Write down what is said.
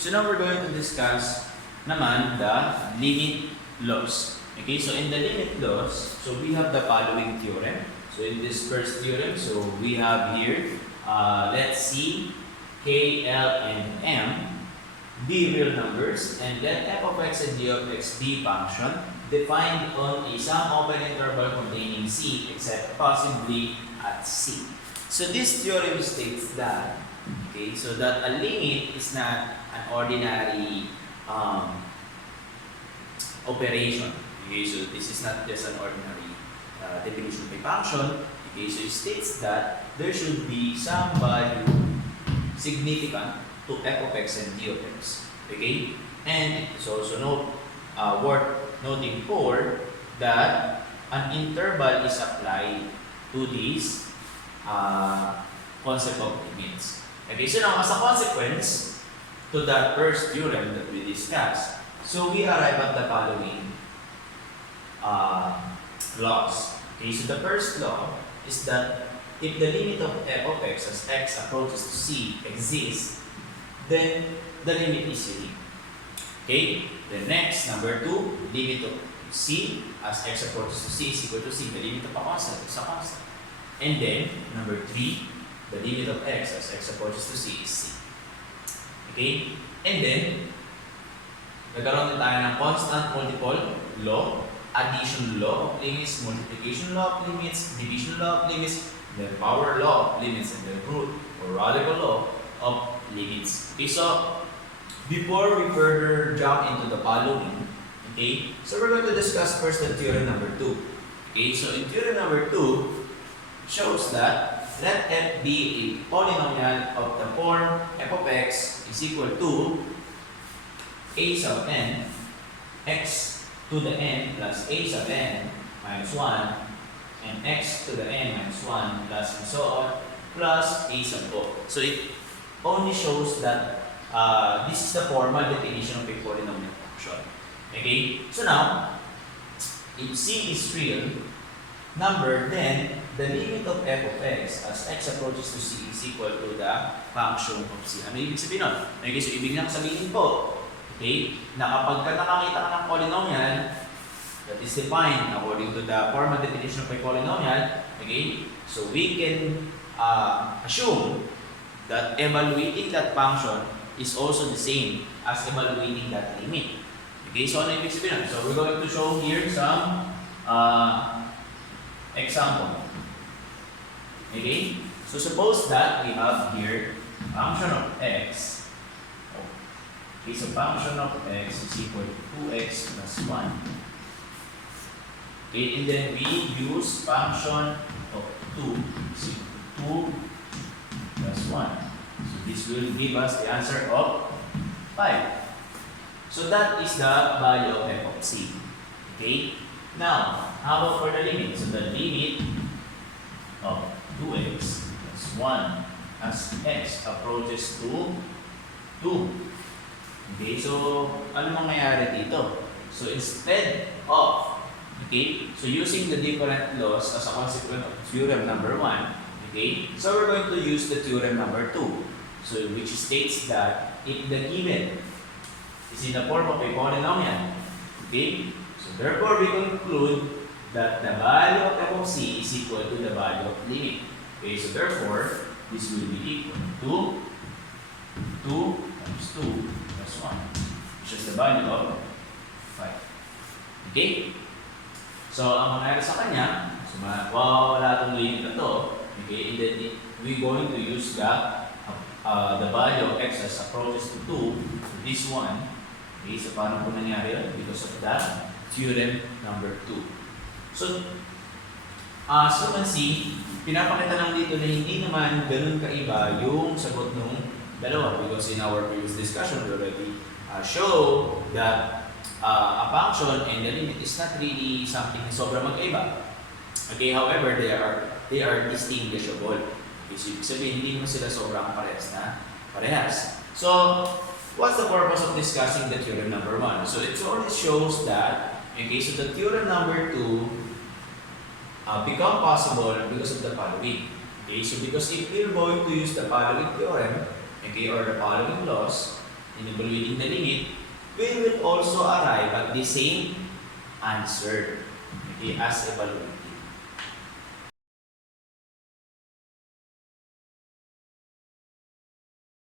so now we're going to discuss naman the limit laws. Okay, so in the limit laws, so we have the following theorem. So in this first theorem, so we have here, let's see, K, L, and M be real numbers, and let f of x and g of x be function defined on a some open interval containing c except possibly at c. So this theorem states that, okay, so that a limit is not an ordinary operation. Okay, so this is not just an ordinary definition of a function. Okay, so it states that there should be some value significant to f of x and g of x. Okay, and it's also worth noting for that an interval is applied to this concept of limits. Okay, so now as a consequence to that first theorem that we discussed, so we arrive at the following laws. Okay, so the first law is that if the limit of f of x as x approaches to c exists, then the limit is unique. Okay, the next, number 2, limit of c as x approaches to c is equal to c, the limit of a constant is a constant. And then, number 3, the limit of x as x approaches to c is c. Okay, and then, nagkaroon din tayo ng constant multiple law, addition law of limits, multiplication law of limits, division law of limits, the power law of limits, and the root or radical law of limits. Okay, so before we further jump into the following, okay, so we're going to discuss first the theorem number 2. Okay, so in theorem number 2 shows that let f be a polynomial of the form f of x is equal to a sub n x to the n plus a sub n minus 1 and x to the n minus 1 plus and so on plus a sub o. So it only shows that this is the formal definition of a polynomial function. Okay? So now, if c is real number, then the limit of f of x as x approaches to c is equal to the function of c. Ano ibig sabihin nun? Okay, so ibig nang sabihin po, okay, na kapag nakakita ka ng polynomial that is defined according to the formal definition of a polynomial, okay, so we can assume that evaluating that function is also the same as evaluating that limit. Okay, so ano ibig sabihin? So we're going to show here some example. Okay, so suppose that we have here function of x. Okay, so function of x is equal to 2x plus 1. Okay, and then we use function of 2 is equal to 2 plus 1. So this will give us the answer of 5. So that is the value of f of c. Okay, now how about for the limit? So the limit of 2x plus 1 as x approaches to 2. Okay, so ano mangyayari dito? So instead of, okay, so using the different laws as a consequence of theorem number 1, okay, so we're going to use the theorem number 2, so which states that if the given is in the form of a polynomial, okay, so therefore we conclude that the value of f of c is equal to the value of limit. Okay, so therefore this will be equal to 2 times 2 plus 1, which is the value of 5. Okay? So, ang mangyari sa kanya, so wala itong limit na to, okay, and then we're going to use the value of x as approaches to 2, so this one, okay, so paano po nangyari yun? Because of the theorem number 2. So, as you can see, pinapakita lang dito na hindi naman ganun kaiba yung sagot nung dalawa, because in our previous discussion, we already show that a function and the limit is not really something na sobrang magkaiba. Okay, however, they are distinguishable. Okay, so ibig sabihin, hindi naman sila sobrang parehas. So, what's the purpose of discussing the theorem number 1? So, it only shows that, okay, so the theorem number 2 become possible because of the following. Okay, so because if we're going to use the following theorem, okay, or the following laws, in evaluating the limit, we will also arrive at the same answer, okay, as evaluating.